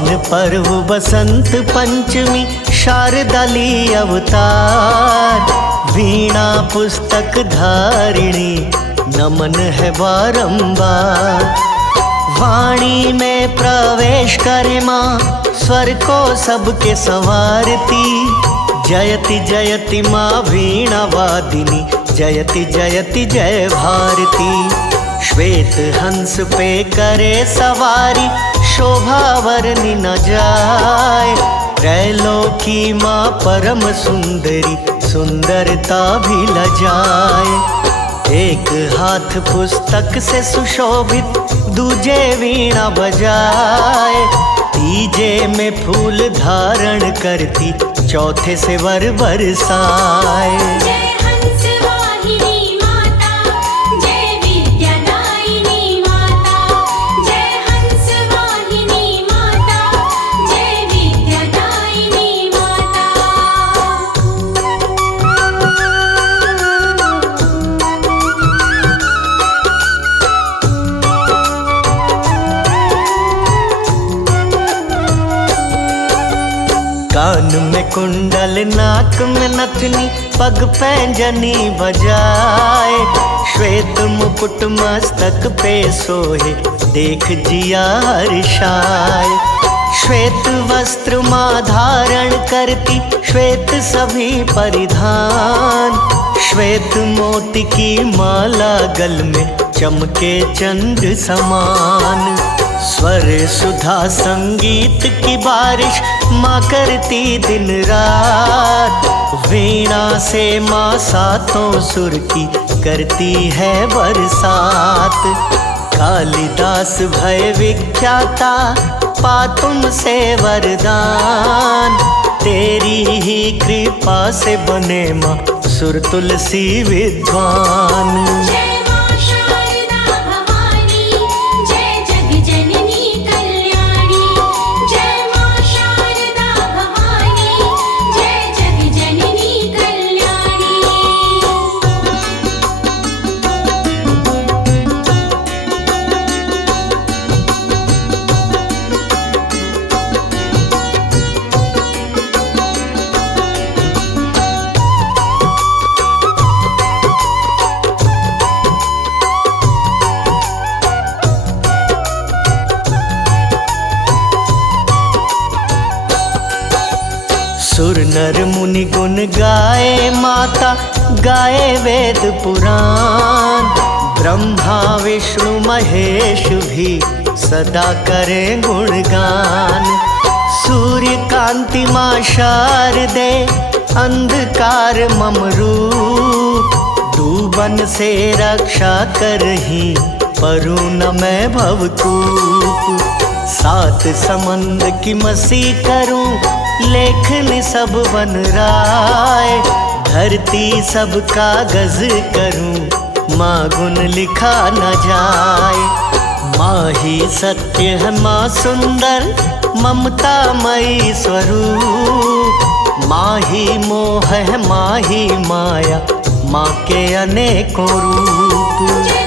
पावन पर्व बसंत पंचमी शारदाली अवतार, वीणा पुस्तक धारिणी नमन है बारंबार। वाणी में प्रवेश करे माँ, स्वर को सबके संवारती, जयति जयति माँ वीणा वादिनी, जयति जयति जय भारती। श्वेत हंस पे करे सवारी, शोभा वर्णि न जाए, त्रैलोकी माँ परम सुंदरी, सुंदरता भी लजाए। एक हाथ पुस्तक से सुशोभित, दूजे वीणा बजाए, तीजे में फूल धारण करती, चौथे से वर बरसाए। कान में कुंडल, नाक में नथनी, पग पैंजनी बजाए, श्वेत मुकुट मस्तक पे सोहे, देख जिया हर्षाए। श्वेत वस्त्र माँ धारण करती, श्वेत सभी परिधान, श्वेत मोती की माला गल में, चमके चंद्र समान। स्वर सुधा संगीत की बारिश माँ करती दिन रात, वीणा से माँ सातों सुर की करती है बरसात। कालिदास भय विख्याता, पा तुमसे वरदान, तेरी ही कृपा से बने माँ सुर तुलसी विद्वान। सुर नर मुनि गुण गाए माता, गाए वेद पुराण, ब्रह्मा विष्णु महेश भी सदा करें गुणगान। सूर्य कांति माँ शारदे, अंधकार मम रूप, डूबन से रक्षा करही, परू न मैं भवकूप। सात समंद की मसी करूं, लेखन सब बन राय, धरती सब कागज करूं, माँ गुण लिखा न जाए। माँ ही सत्य है माँ सुंदर, ममता मई स्वरूप, माँ ही मोह है माँ ही माया, माँ के अनेकों रूप।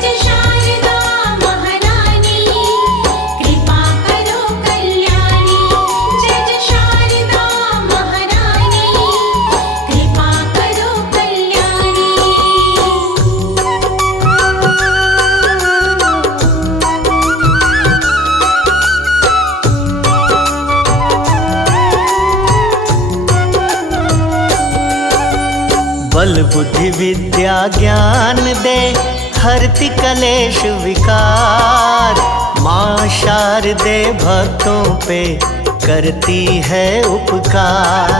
बल बुद्धि विद्या ज्ञान दे, हरति कलेश विकार, माँ शारदे भक्तों पे करती है उपकार।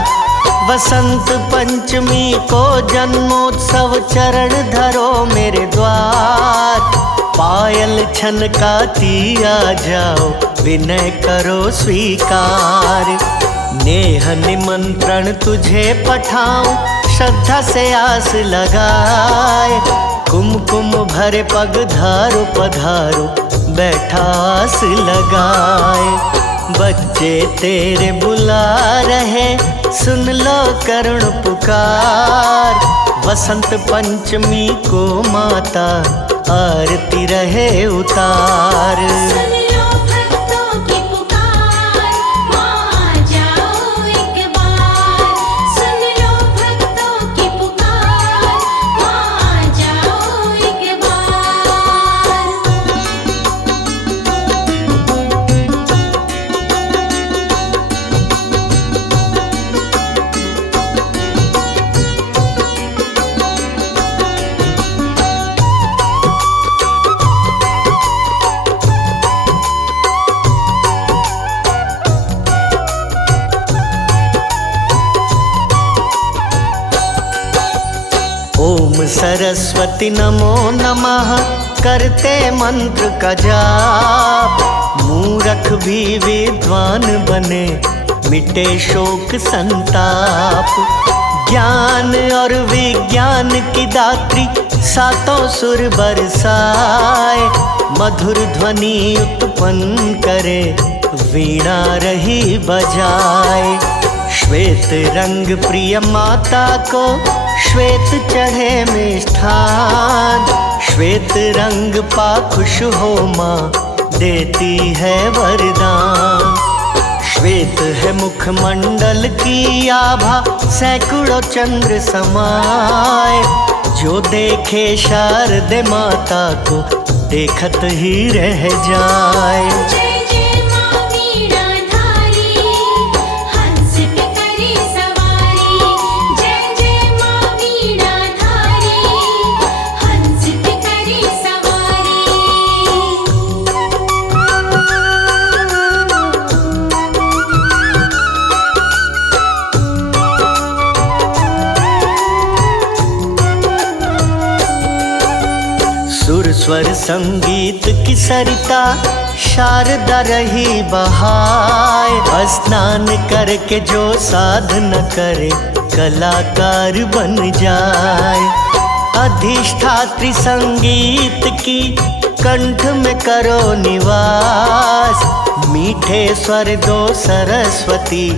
वसंत पंचमी को जन्मोत्सव, चरण धरो मेरे द्वार, पायल छनकाती आ जाओ, विनय करो स्वीकार। नेह निमंत्रण तुझे पठाऊं, श्रद्धा से आस लगाए, कुमकुम भरे पग धारो पधारो, बैठा आस लगाए। बच्चे तेरे बुला रहे, सुन लो करुण पुकार, वसंत पंचमी को माता आरती रहे उतार। सुन लो भक्तों की पुकार, सरस्वती नमो नमः करते मंत्र का जाप। मूर्ख भी विद्वान बने, मिटे शोक संताप। ज्ञान और विज्ञान की दात्री सातों सुर बरसाए। मधुर ध्वनि उत्पन्न करे, वीणा रही बजाए। श्वेत रंग प्रिय माता को श्वेत चढ़े मिष्ठान। श्वेत रंग पा खुश हो माँ, देती है वरदान। श्वेत है मुखमंडल की आभा, सैकड़ों चंद्र समाए। जो देखे शारदे माता को, देखत ही रह जाए। सुर स्वर संगीत की सरिता शारदा रही बहाए। स्नान करके जो साधना करे, कलाकार बन जाए। अधिष्ठात्री संगीत की कंठ में करो निवास। मीठे स्वर दो सरस्वती,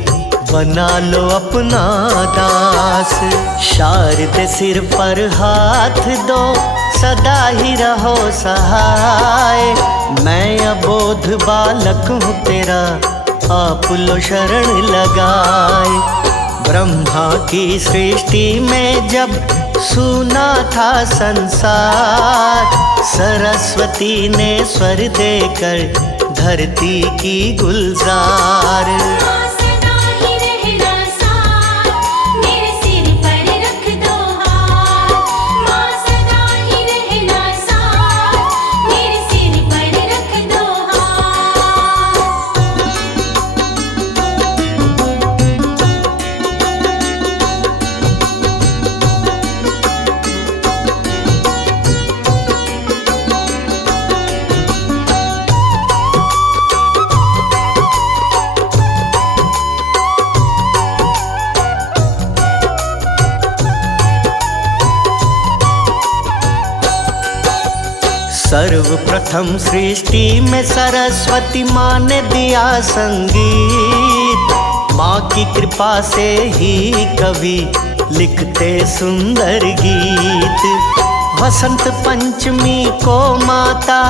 बना लो अपना दास। शारदे सिर पर हाथ दो, सदा ही रहो सहाय। मैं अबोध बालक हूँ तेरा, आप लो शरण लगाए। ब्रह्मा की सृष्टि में जब सुना था संसार, सरस्वती ने स्वर देकर धरती की गुलजार। सर्वप्रथम सृष्टि में सरस्वती माँ ने दिया संगीत। माँ की कृपा से ही कवि लिखते सुंदर गीत। वसंत पंचमी को माता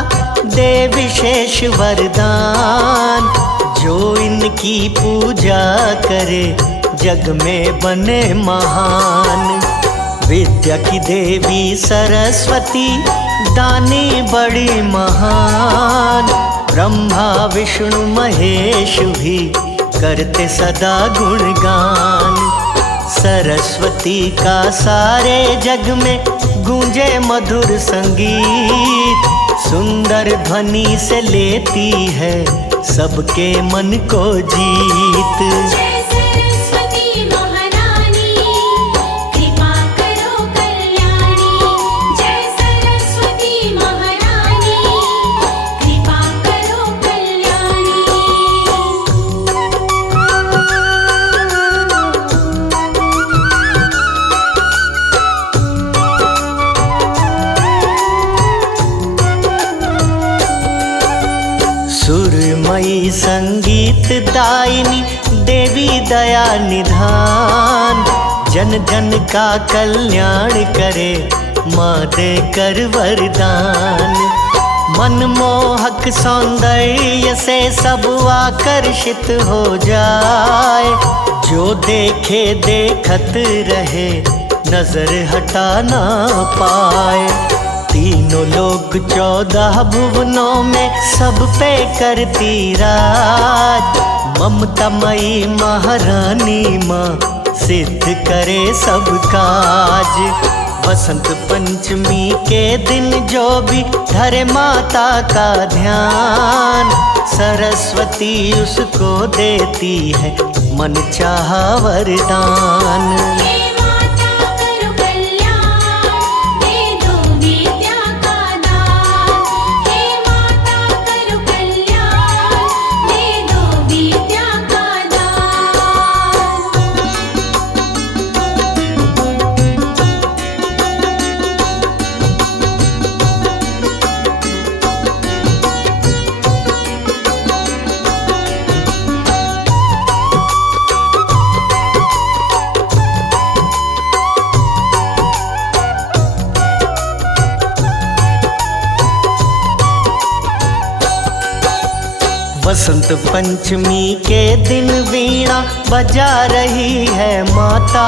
दे विशेष वरदान। जो इनकी पूजा करे, जग में बने महान। विद्या की देवी सरस्वती, दानी बड़ी महान। ब्रह्मा विष्णु महेश भी करते सदा गुणगान। सरस्वती का सारे जग में गूंजे मधुर संगीत। सुंदर ध्वनि से लेती है सबके मन को जीत। सुरमयी संगीत दायिनी देवी दया निधान। जन जन का कल्याण करे, माँ दे कर वरदान। मनमोहक सौंदर्य से सब आकर्षित हो जाए। जो देखे देखत रहे, नजर हटा ना पाए। तीनों लोक 14 भुवनों में सब पे करती राज। ममतामयी महारानी माँ सिद्ध करे सब काज। बसंत पंचमी के दिन जो भी धरे माता का ध्यान, सरस्वती उसको देती है मन चाहा वरदान। बसंत पंचमी के दिन वीणा बजा रही है माता,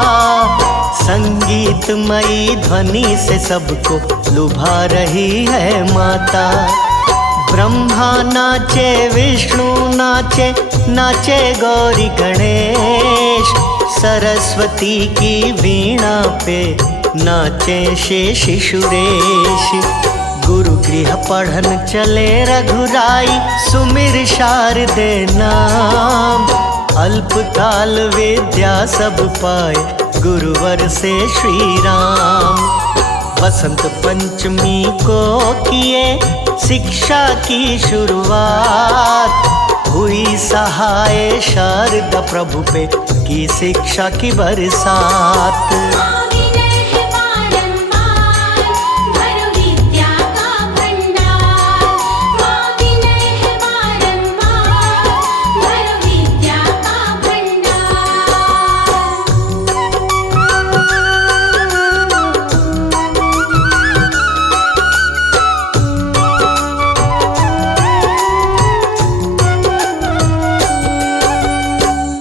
संगीतमयी ध्वनि से सबको लुभा रही है माता। ब्रह्मा नाचे, विष्णु नाचे, नाचे गौरी गणेश, सरस्वती की वीणा पे नाचे शेष सुरेश। गुरु गृह पढ़न चले रघुराई, सुमिर शारदे नाम, अल्पकाल विद्या सब पाए गुरुवर से श्री राम। बसंत पंचमी को किए शिक्षा की शुरुआत, हुई सहाय शारदा प्रभु पे की शिक्षा की बरसात।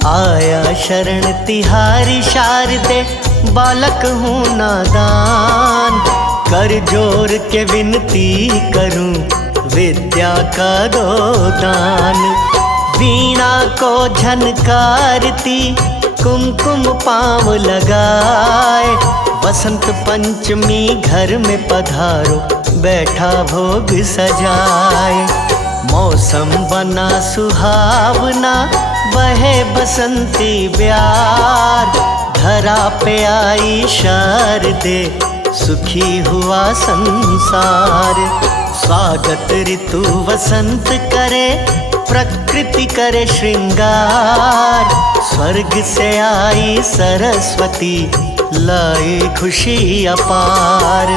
आया शरण तिहारी शारदे, बालक हूँ नादान, कर जोर के विनती करूं विद्या का दो दान। वीणा को झनकारती कुमकुम पाँव लगाए, बसंत पंचमी घर में पधारो बैठा भोग सजाए। मौसम बना सुहावना, बहे बसंती ब्यार, धरा पे आई शारदे सुखी हुआ संसार। स्वागत ऋतु वसंत करे, प्रकृति करे श्रृंगार, स्वर्ग से आई सरस्वती लाई खुशी अपार।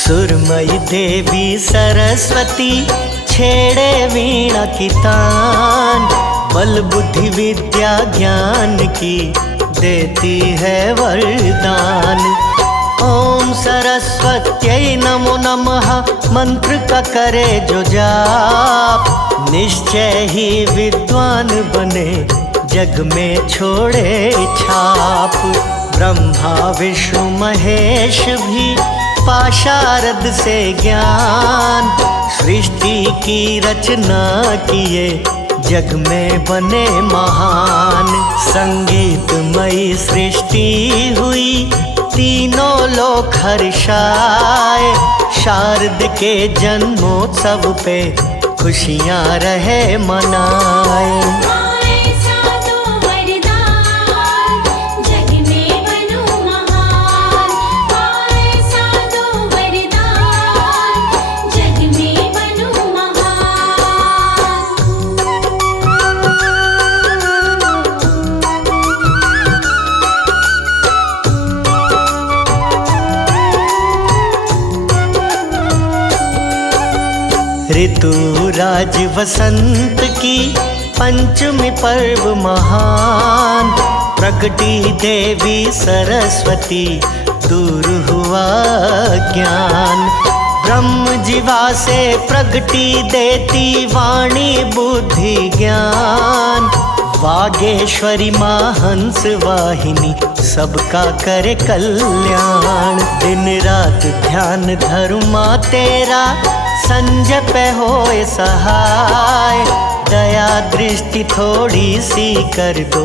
सुरमयी देवी सरस्वती छेड़े वीणा की तान, बल बुद्धि विद्या ज्ञान की देती है वरदान। ओम सरस्वत्यै नमो नमः मंत्र का करे जो जाप, निश्चय ही विद्वान बने जग में छोड़े छाप। ब्रह्मा विष्णु महेश भी पाशारद से ज्ञान, सृष्टि की रचना किए जग में बने महान। संगीतमयी सृष्टि हुई तीनों लोक हर्षाए, शारद के जन्मोत्सव पे खुशियाँ रहे मनाए। ऋतु राज वसंत की पंचमी पर्व महान, प्रगटी देवी सरस्वती दूर हुआ ज्ञान। ब्रह्म जीवा से प्रगटी देती वाणी बुद्धि ज्ञान, वागेश्वरी माँ हंस वाहिनी सबका करे कल्याण। दिन रात ध्यान धर्मा तेरा संजय पे होए सहाय, दया दृष्टि थोड़ी सी कर दो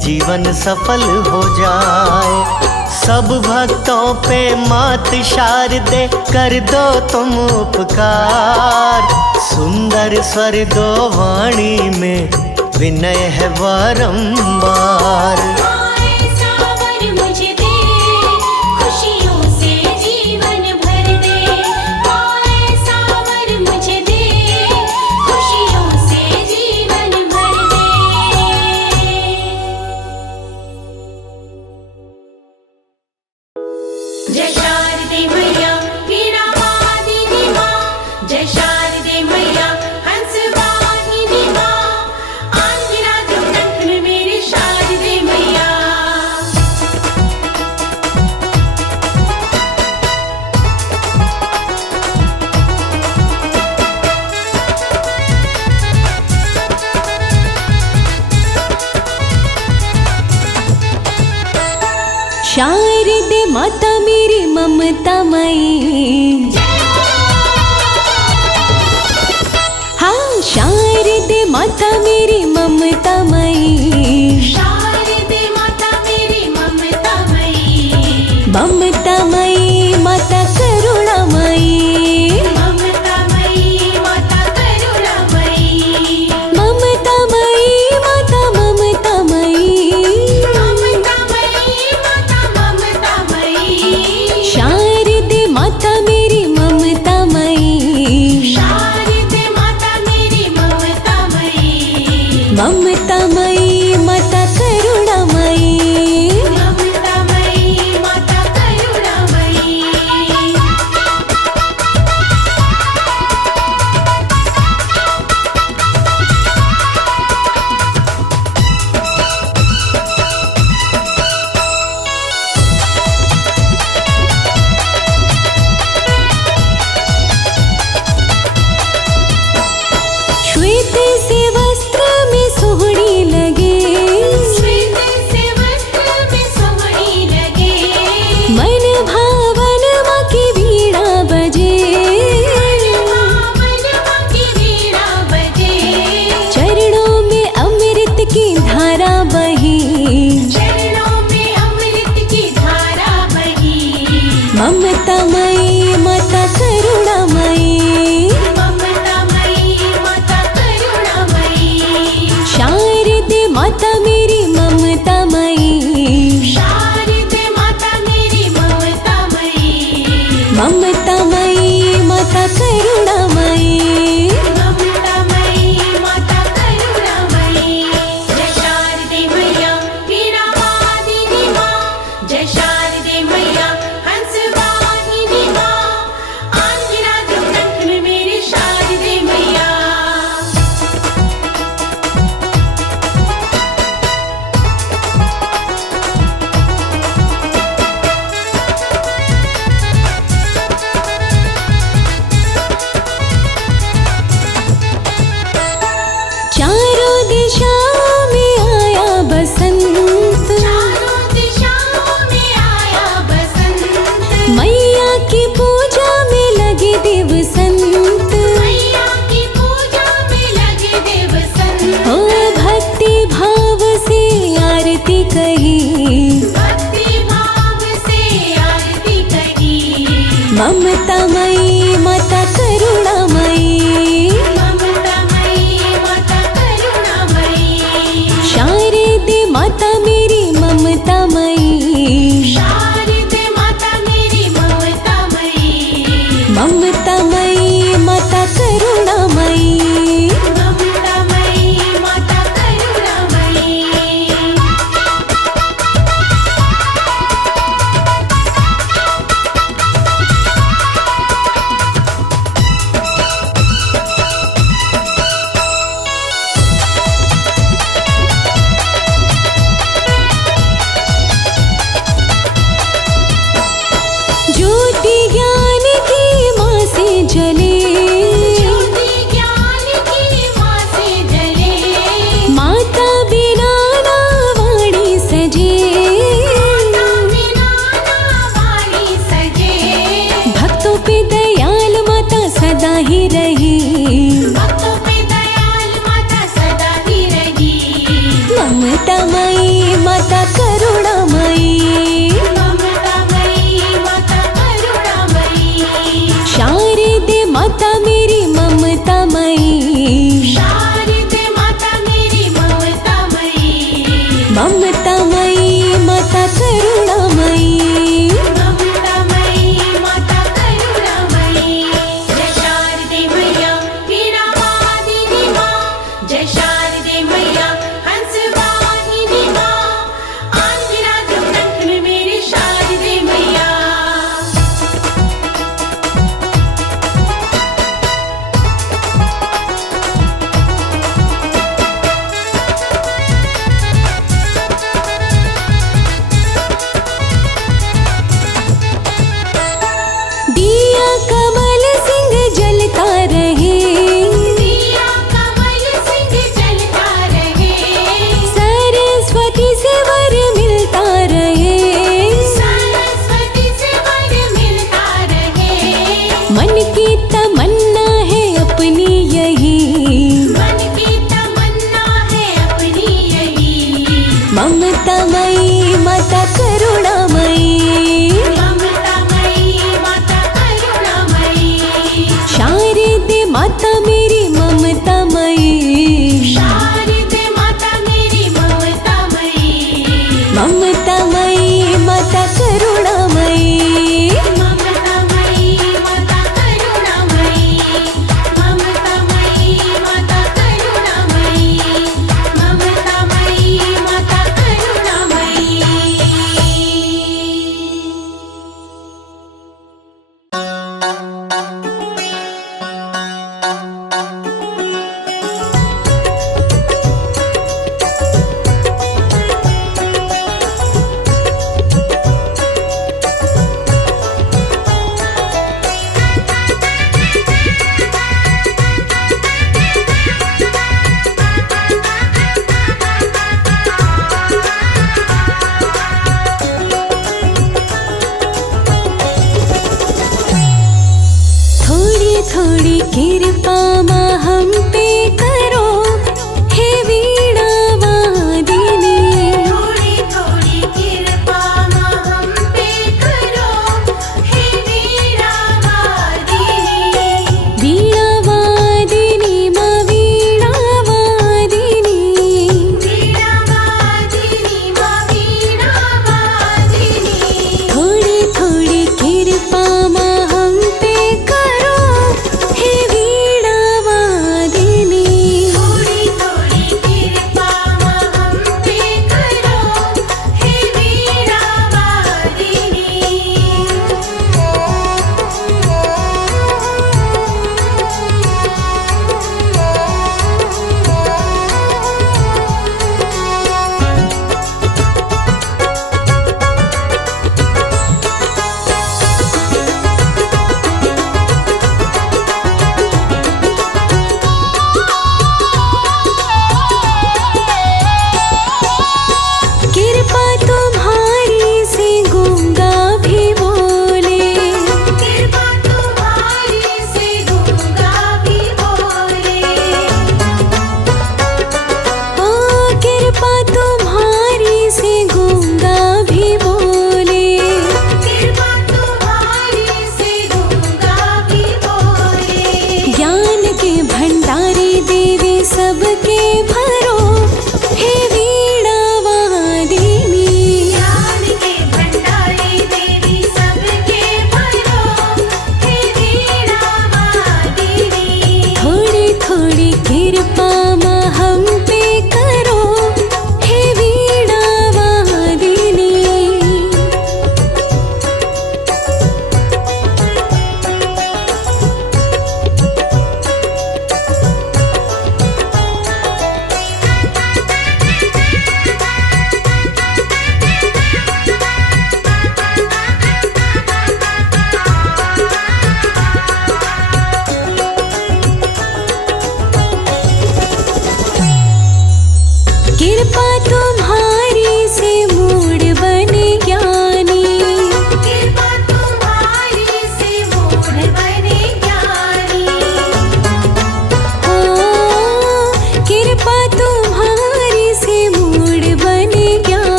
जीवन सफल हो जाए। सब भक्तों पे मात शारदे कर दो तुम उपकार, सुंदर स्वर दो वाणी में विनय है बारंबार। जय शारदे मैया हंस वाहिनी माँ, आंगिरा जो कंठ में मेरी शारदे मैया। शारदे माता मेरी ममता मई, हाँ शारदे माता मेरी ममता मई, शारदे माता मेरी ममता मई, ममता मई माता करुणामयी, ममता मई माता करुणामयी, ममता मई माता ममता मई, ममता मई माता ममता मई, शारदे माता मेरी ममता मई, शारदे माता मेरी ममता मई, ममता मई माता करुणामयी, ममता मई माता करुणामयी। श्वेत से वस्त्र में सोहनी लगी, माता मेरी ममतामयी, शारदे माता मेरी ममतामयी, ममतामयी माता करुणामयी, ममतामयी माता करुणामयी, ममतामयी माता करुणामयी, ममतामयी माता करुणामयी। थोड़ी थोड़ी कृपा माँ हम पे करो, हे वीणा वादिनी, थोड़ी थोड़ी कृपा माँ हम पे करो, हे वीणा वादिनी, वीणा वादिनी माँ वीणा वादिनी, वीणा वादिनी माँ वीणा वादिनी। थोड़ी थोड़ी कृपा माँ हम पे करो, हे वीणा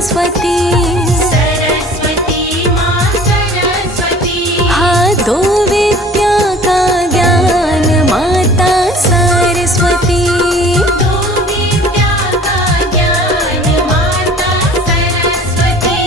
सरस्वती। सरस्वती माँ सरस्वती। हाँ, दो विद्या का ज्ञान माता सरस्वती। दो विद्या का ज्ञान माता सरस्वती।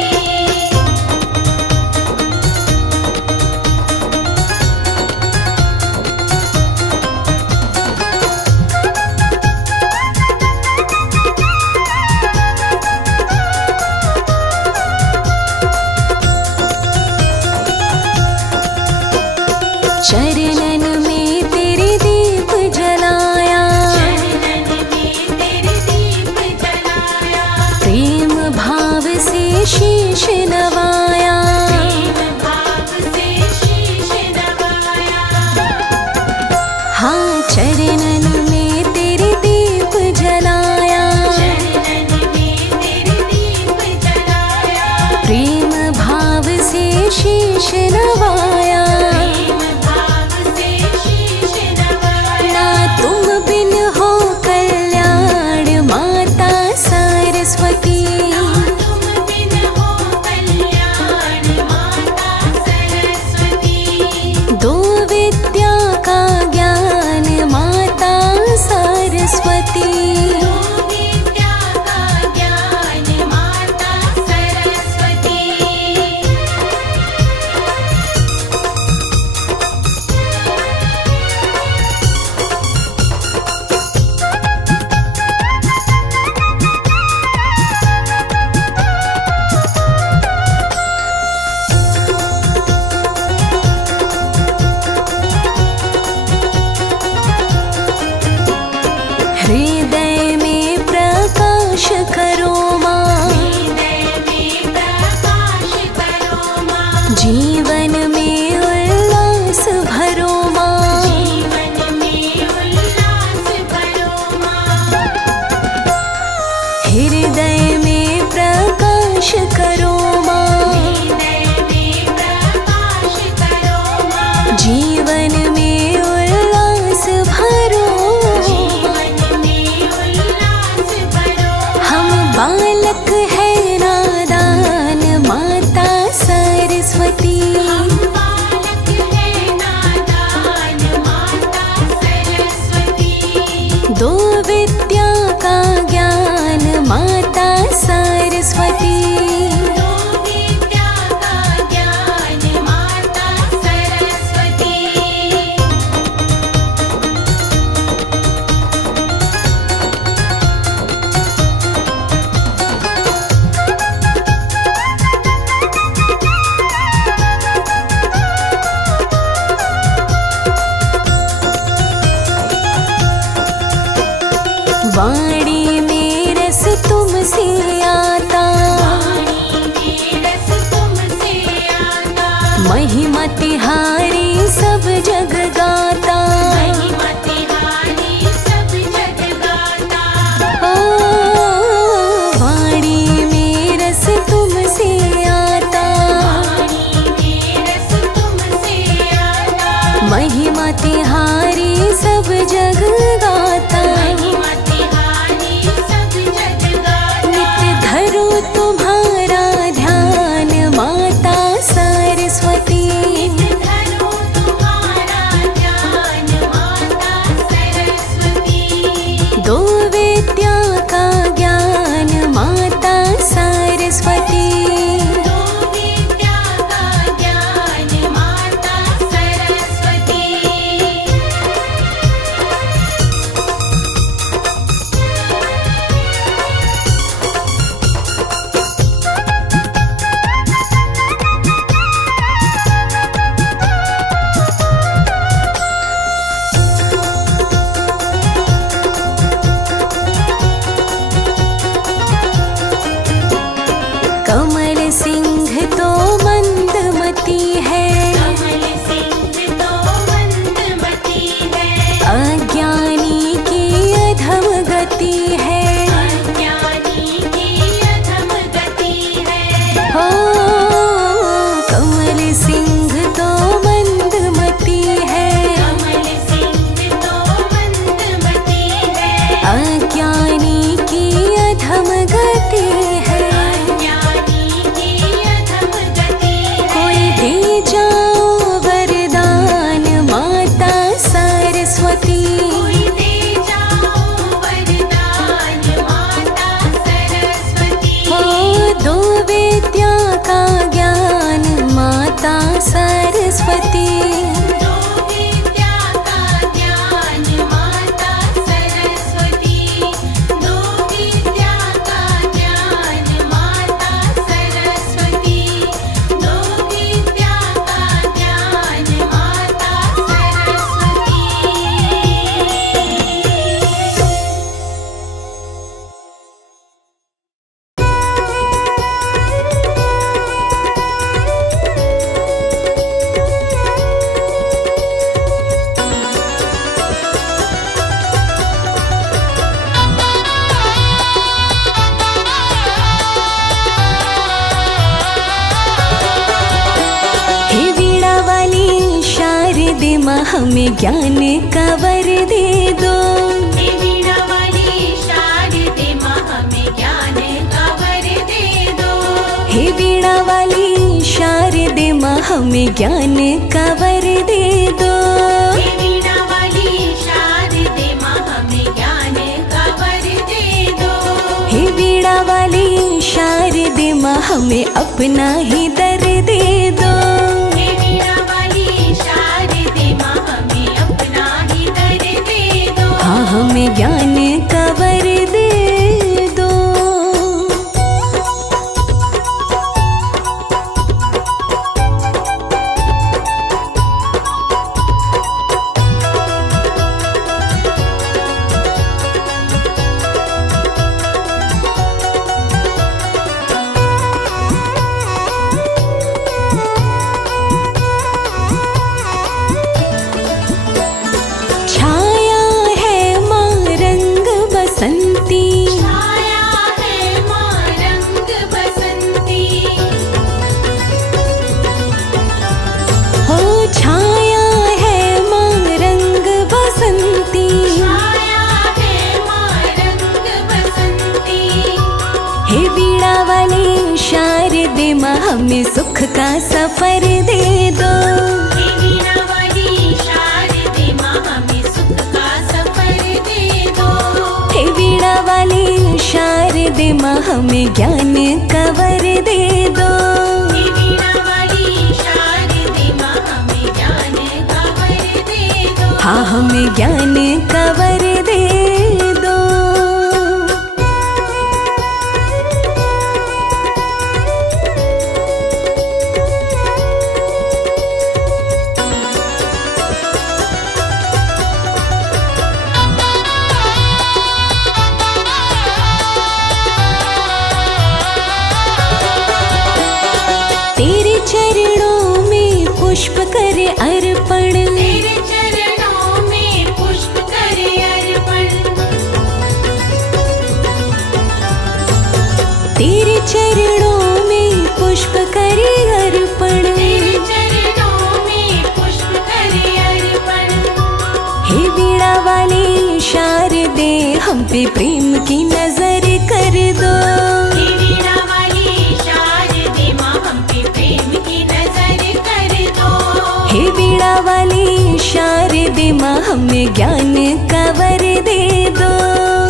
चरणन में तेरे दीप जलाया, चरणन में तेरे दीप जलाया। प्रेम भाव से शीश नवाया। प्रेम भाव से शीश नवाया। हाँ, चरणन में तेरे दीप जलाया, चरणन में तेरे दीप जलाया। प्रेम भाव से शीश नवाया। प्रेम भाव से शीश नवाया। ना तुम बिन हो कल्याण माता सरस्वती। तुम बिन हो कल्याण माता सरस्वती। दो विद्या का ज्ञान माता सरस्वती। दो विद्या का ज्ञान माता सरस्वती। हृदय में प्रकाश करो माँ, हृदय में प्रकाश करो माँ। जीवन में उल्लास भरो माँ। जीवन में उल्लास भरो माँ। हृदय में प्रकाश करो माँ, हृदय में प्रकाश करो माँ। जीवन में उल्लास भरो। जीवन में उल्लास भरो। हम बालक है नादान माता सरस्वती। बालक है नादान माता सरस्वती। दो विद्या का ज्ञान माता सरस्वती। दो विद्या का ज्ञान माता सरस्वती। वाणी में रस तुमसे आता, वाणी में रस तुमसे आता। महिमा तिहारी सब जग गाता। महिमा तिहारी सब जग गाता। ओ, वाणी में रस तुमसे आता, वाणी में रस तुमसे आता। महिमा तिहारी सब जग गाता। महिमा तिहारी सब जग गाता। नित्य धरो तुम्हारा ध्यान माता सरस्वती। धरो माँ हमें ज्ञान का वर दे दो। हे वीणा वाली शारदे माँ हमें ज्ञान का वर दे दो। हे वीणा वाली शारदे माँ हमें ज्ञान का वर दे दो। हे वीणा वाली शारदे माँ हमें ज्ञान का वर दे दो। हे वीणा वाली शारदे माँ हमें अपना ही दर दे दो। हे वीणा वाली शारदे माँ हमें अपना ही दर दे दो। हाँ हमें ज्ञान का वर दे दो। छाया है माँ रंग बसंती, छाया है माँ रंग बसंती। हो छाया है माँ रंग बसंती। छाया है माँ रंग बसंती। हे वीणा वाली शारदे माँ हमें सुख का सफर दे दो। हे वीणा वाली शारदे माँ हमें सुख का सफर दे दो। हे वीणा वाली शारदे माँ हमें ज्ञान का वर दे दो। हे वीणा वाली शारदे माँ हमें ज्ञान का वर दे दो। हाँ हमें ज्ञान का वर दे दो। तेरे चरणों में पुष्प करे अर्पण। तेरे चरणों में पुष्प करे अर्पण। तेरे चरणों में पुष्प करे अर्पण। तेरे चरणों में पुष्प करे अर्पण। हे वीणा वाली शारदे हम पे प्रेम की नजर कर दो। हे वीणा वाली शारदे माँ हम पे प्रेम की नजर कर दो। हे वीणा वाली शारदे माँ हमें ज्ञान का वर दे दो।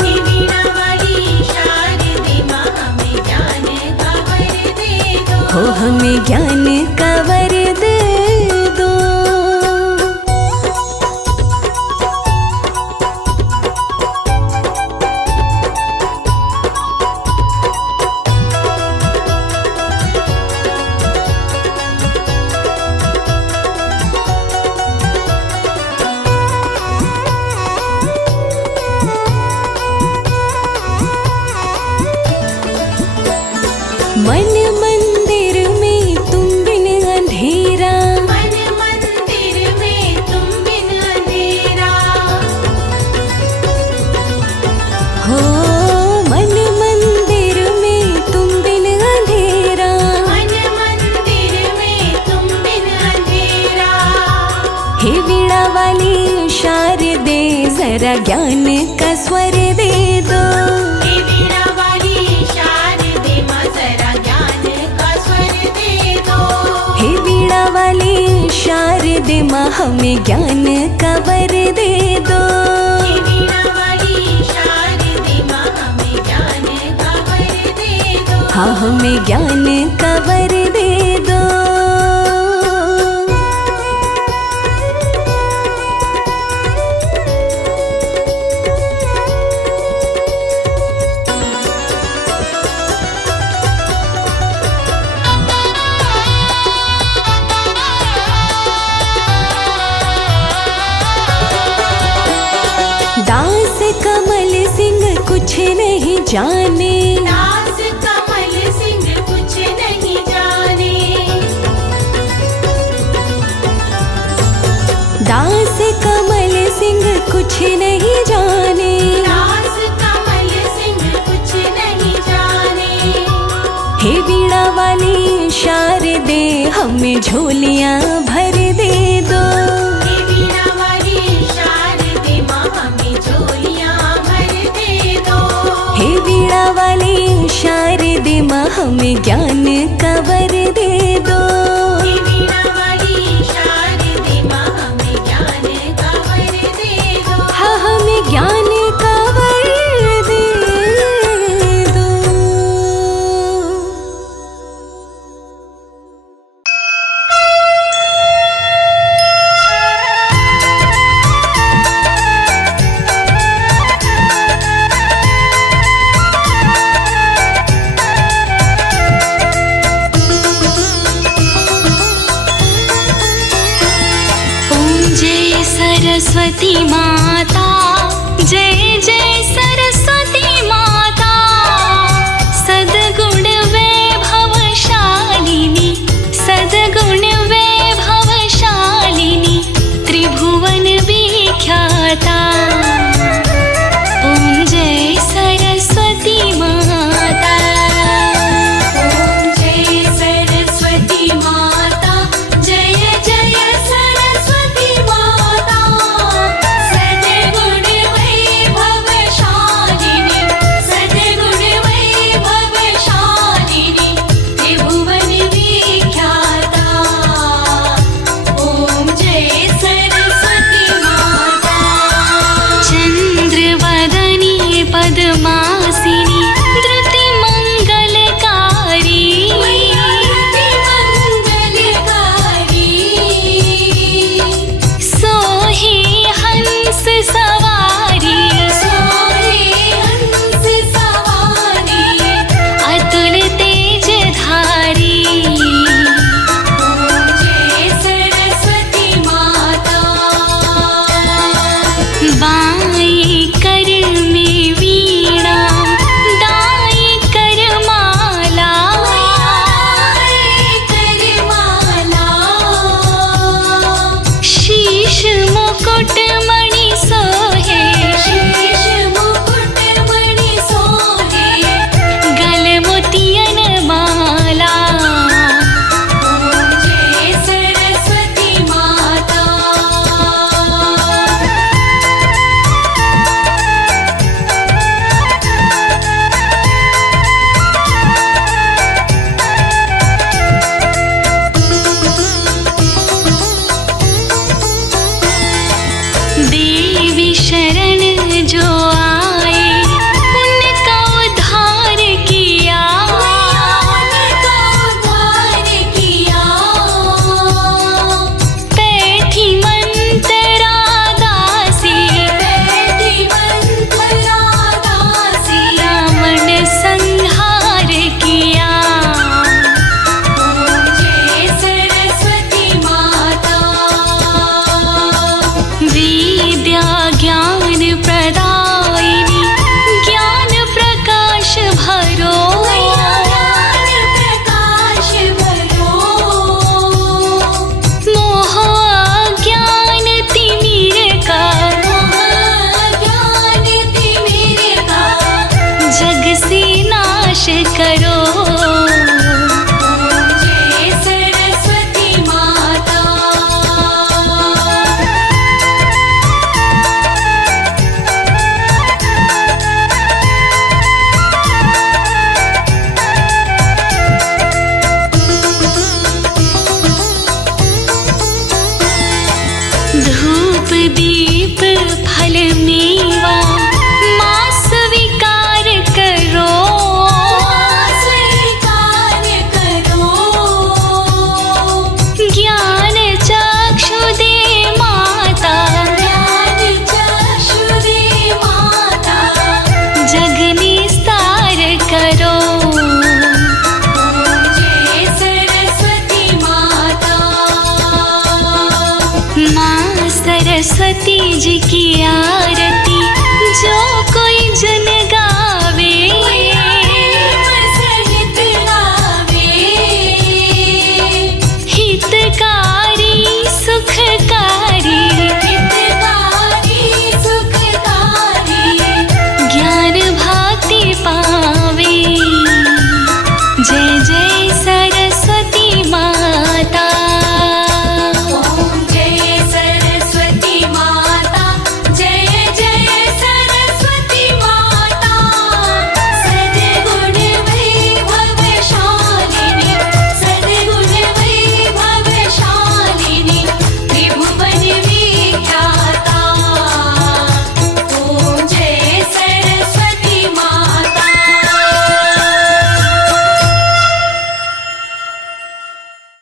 हे वीणा वाली शारदे माँ हमें ज्ञान का वर दे दो। हो हमें ज्ञान का वर दे दो। मन मंदिर में तुम बिन अंधेरा। मन मंदिर में तुम बिन अंधेरा। हो मन मंदिर में तुम बिन अंधेरा। मन मंदिर में तुम बिन अंधेरा। हे वीणा वाली शारदे जरा ज्ञान का स्वर दे दो। हे वीणा वाली शारदे माँ जरा ज्ञान का स्वर दे दो। हे वीणा वाली शारदे माँ हमें ज्ञान का वर दे दो। हे वीणा वाली शारदे माँ हमें ज्ञान का वर दे दो। हाँ हमें ज्ञान का वर दे दो। दास कमल सिंह कुछ नहीं जाने। दास कमल सिंह कुछ नहीं जाने। दास कमल सिंह कुछ नहीं जाने। दास कमल सिंह कुछ नहीं जाने। हे वीणा वाली शारदे हमें झोलियाँ भर दे दो। हे वीणा हमें ज्ञान का वर दे दो। हे वीणा वाली शारदे माँ हमें ज्ञान का वर दे दो। हाँ हमें ज्ञान का वर दे दो। जय सरस्वती माता, जय जय सरस्वती माता, सद्गुण वैभवशालिनी, सद्गुण वैभवशालिनी, त्रिभुवन विख्याता। ओम जय सरस्वती माता। ओम जय सरस्वती माता, जय जय सरस्वती माता, सद्गुण वैभवशालिनी, सद्गुण वैभवशालिनी, त्रिभुवन विख्याता। ओम जय सरस्वती माता। चंद्रवदनी पद्मासिनी, धृतिमंगलकारी, सोहे हंस सवारी, अतुल तेजधारी। बाएं कर में वीणा, दाएं कर माला, शीश मुकुट मणि सोहे, गल मोतियन माला। देवी शरण जो आए, उनका उद्धार किया, बैठी मंत्रा दासी, रावण संहार किया। विद्या ज्ञान प्रदायिनी, ज्ञान प्रकाश भरो, मोह अज्ञान तिमिर का, जग से नाश करो। धूप दीप फल मेवा, माँ स्वीकार करो, ज्ञान चक्षु दे माता, जग निस्तार करो। माँ सरस्वती जी की आरती,